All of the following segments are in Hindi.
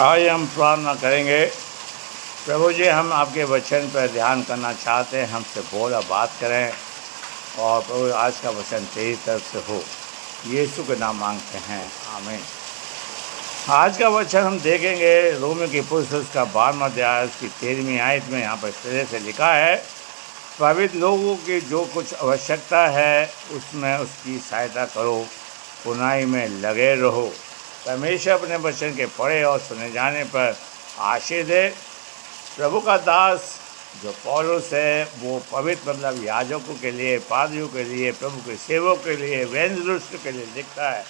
आज हम प्रार्थना करेंगे। प्रभु जी, हम आपके वचन पर ध्यान करना चाहते हैं, हमसे बोला बात करें और प्रभु आज का वचन तेरी तरफ से हो, यीशु के नाम मांगते हैं, आमीन। आज का वचन हम देखेंगे रोमियो की पुस्तक का 12वां अध्याय उसकी 13वीं आयत में। यहाँ पर इस तरह से लिखा है, पवित्र लोगों की जो कुछ आवश्यकता है उसमें उसकी सहायता करो, पुनाई में लगे रहो। परमेश्वर अपने वचन के पढ़े और सुने जाने पर आशीष दे। प्रभु का दास जो पौलुस है वो पवित्र मतलब याजकों के लिए, पादरियों के लिए, प्रभु के सेवक के लिए, एवेंजलिस्ट के लिए लिखता है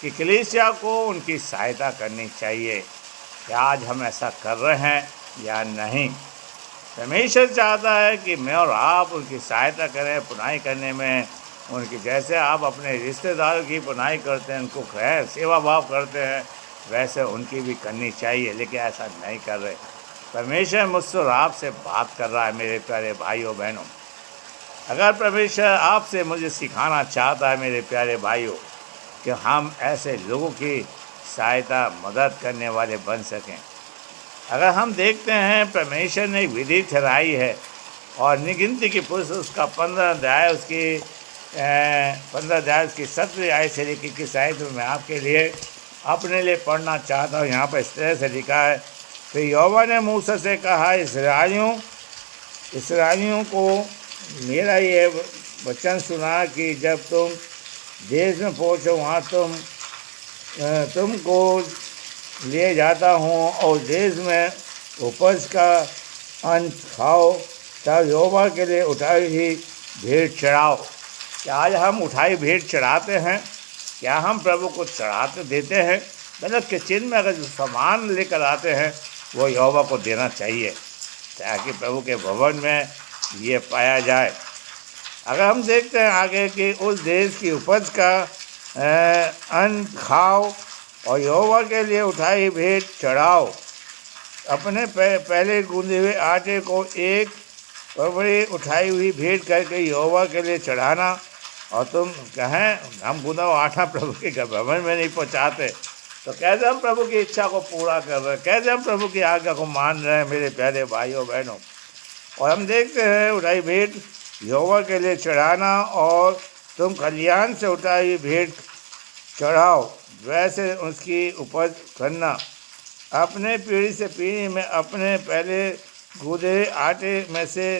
कि कलीसिया को उनकी सहायता करनी चाहिए। क्या आज हम ऐसा कर रहे हैं या नहीं? परमेश्वर चाहता है कि मैं और आप उनकी सहायता करें पुनाई करने में। उनकी जैसे आप अपने रिश्तेदारों की पुनाई करते हैं, उनको खैर सेवा भाव करते हैं, वैसे उनकी भी करनी चाहिए, लेकिन ऐसा नहीं कर रहे। परमेश्वर मुझसे और आपसे बात कर रहा है मेरे प्यारे भाइयों बहनों। अगर परमेश्वर आपसे मुझे सिखाना चाहता है मेरे प्यारे भाइयों कि हम ऐसे लोगों की सहायता मदद करने वाले बन सकें। अगर हम देखते हैं परमेश्वर ने एक विधि ठहराई है और निगिनती की पुस्तक उसका 15 अध्याय उसकी 17वीं आयत से लेकर 21 आयत में मैं आपके लिए अपने लिए पढ़ना चाहता हूँ। यहाँ पर इस तरह से लिखा है, फिर यहोवा ने मूसा से कहा, इसराइलियों को मेरा ये वचन सुना कि जब तुम देश में पहुँचो वहाँ तुमको ले जाता हूँ और देश में उपज का अन्न खाओ, तब यहोवा के लिए उठाई हुई भेंट चढ़ाओ। क्या आज हम उठाई भेंट चढ़ाते हैं? क्या हम प्रभु को चढ़ाते देते हैं? मतलब किचन में अगर जो सामान लेकर आते हैं वो यहोवा को देना चाहिए ताकि प्रभु के भवन में ये पाया जाए। अगर हम देखते हैं आगे कि उस देश की उपज का अन्न खाओ और यहोवा के लिए उठाई भेंट चढ़ाओ। अपने पहले गूंदे हुए आटे को एक बड़ी उठाई हुई भेंट करके यहोवा के लिए चढ़ाना। और तुम कहें हम गूंदा हुआ आटा प्रभु के भवन में नहीं पहुँचाते, तो कैसे हम प्रभु की इच्छा को पूरा कर रहे हैं? कैसे हम प्रभु की आज्ञा को मान रहे हैं मेरे प्यारे भाइयों बहनों? और हम देखते हैं उठाई भेंट यहोवा के लिए चढ़ाना और तुम कल्याण से उठाई हुई भेंट चढ़ाओ, वैसे उसकी उपज करना। अपने पीढ़ी से पीढ़ी में अपने पहले गूंदे आटे में से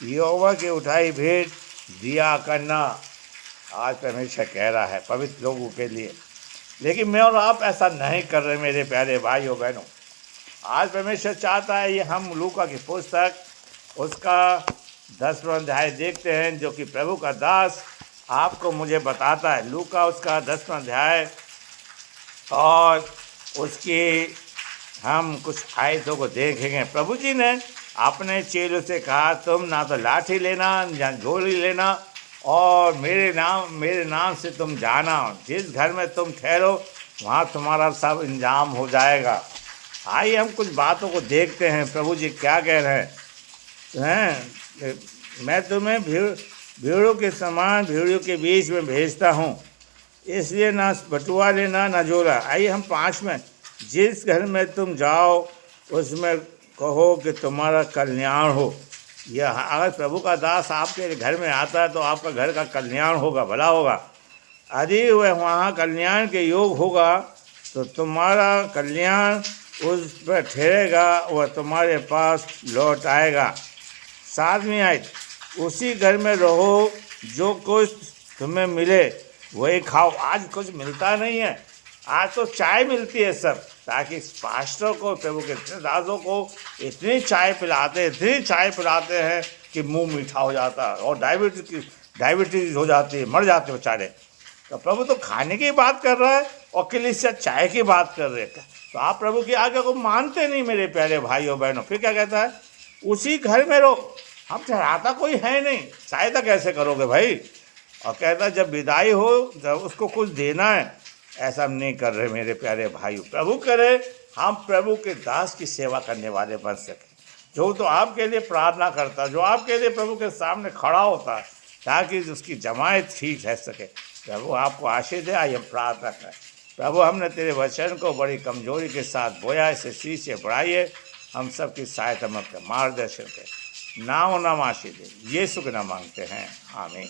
यहोवा की उठाई भेंट दिया करना। आज परमेश्वर कह रहा है पवित्र लोगों के लिए, लेकिन मैं और आप ऐसा नहीं कर रहे मेरे प्यारे भाइयों बहनों। आज परमेश्वर चाहता है ये हम लूका की पुस्तक उसका 10वां अध्याय देखते हैं, जो कि प्रभु का दास आपको मुझे बताता है। लूका उसका 10वां अध्याय और उसकी हम कुछ आयतों को देखेंगे। प्रभु जी ने अपने चेलों से कहा, तुम ना तो लाठी लेना या झोली लेना और मेरे नाम से तुम जाना। जिस घर में तुम ठहरो वहाँ तुम्हारा सब इंतजाम हो जाएगा। आइए हम कुछ बातों को देखते हैं प्रभु जी क्या कह रहे हैं। मैं तुम्हें भीड़ों के समान भीड़ों के बीच में भेजता हूँ, इसलिए ना बटुआ लेना ना झोला। आइए हम 5 में, जिस घर में तुम जाओ उसमें कहो कि तुम्हारा कल्याण हो। यह अगर प्रभु का दास आपके घर में आता है तो आपका घर का कल्याण होगा, भला होगा। यदि वह वहाँ कल्याण के योग होगा तो तुम्हारा कल्याण उस पर ठहरेगा, वह तुम्हारे पास लौट आएगा। 7वीं आयत, उसी घर में रहो, जो कुछ तुम्हें मिले वही खाओ। आज कुछ मिलता नहीं है, आज तो चाय मिलती है सब, ताकि पास्टर को प्रभु के दासों को इतनी चाय पिलाते हैं कि मुंह मीठा हो जाता है और डायबिटीज हो जाती है, मर जाते बेचारे। तो प्रभु तो खाने की बात कर रहा है और कलीसिया चाय की बात कर रहे हैं। तो आप प्रभु की आज्ञा को मानते नहीं मेरे प्यारे भाइयों बहनों। फिर क्या कहता है, उसी घर में रहो। हम ठहराता कोई है नहीं, सहायता कैसे करोगे भाई? और कहता जब विदाई हो जब उसको कुछ देना है। ऐसा हम नहीं कर रहे मेरे प्यारे भाइयों। प्रभु करे हम प्रभु के दास की सेवा करने वाले बन सके, जो तो आपके लिए प्रार्थना करता, जो आपके लिए प्रभु के सामने खड़ा होता ताकि उसकी जमायत ठीक रह सके। प्रभु आपको आशीष दे। आइए हम प्रार्थना करें। प्रभु हमने तेरे वचन को बड़ी कमजोरी के साथ बोया, इसे सी से बढ़ाइए, हम सबकी सहायता में मार्गदर्शन करें। नाम नाम आशीष दे, यीशु के नाम मांगते हैं, आमीन।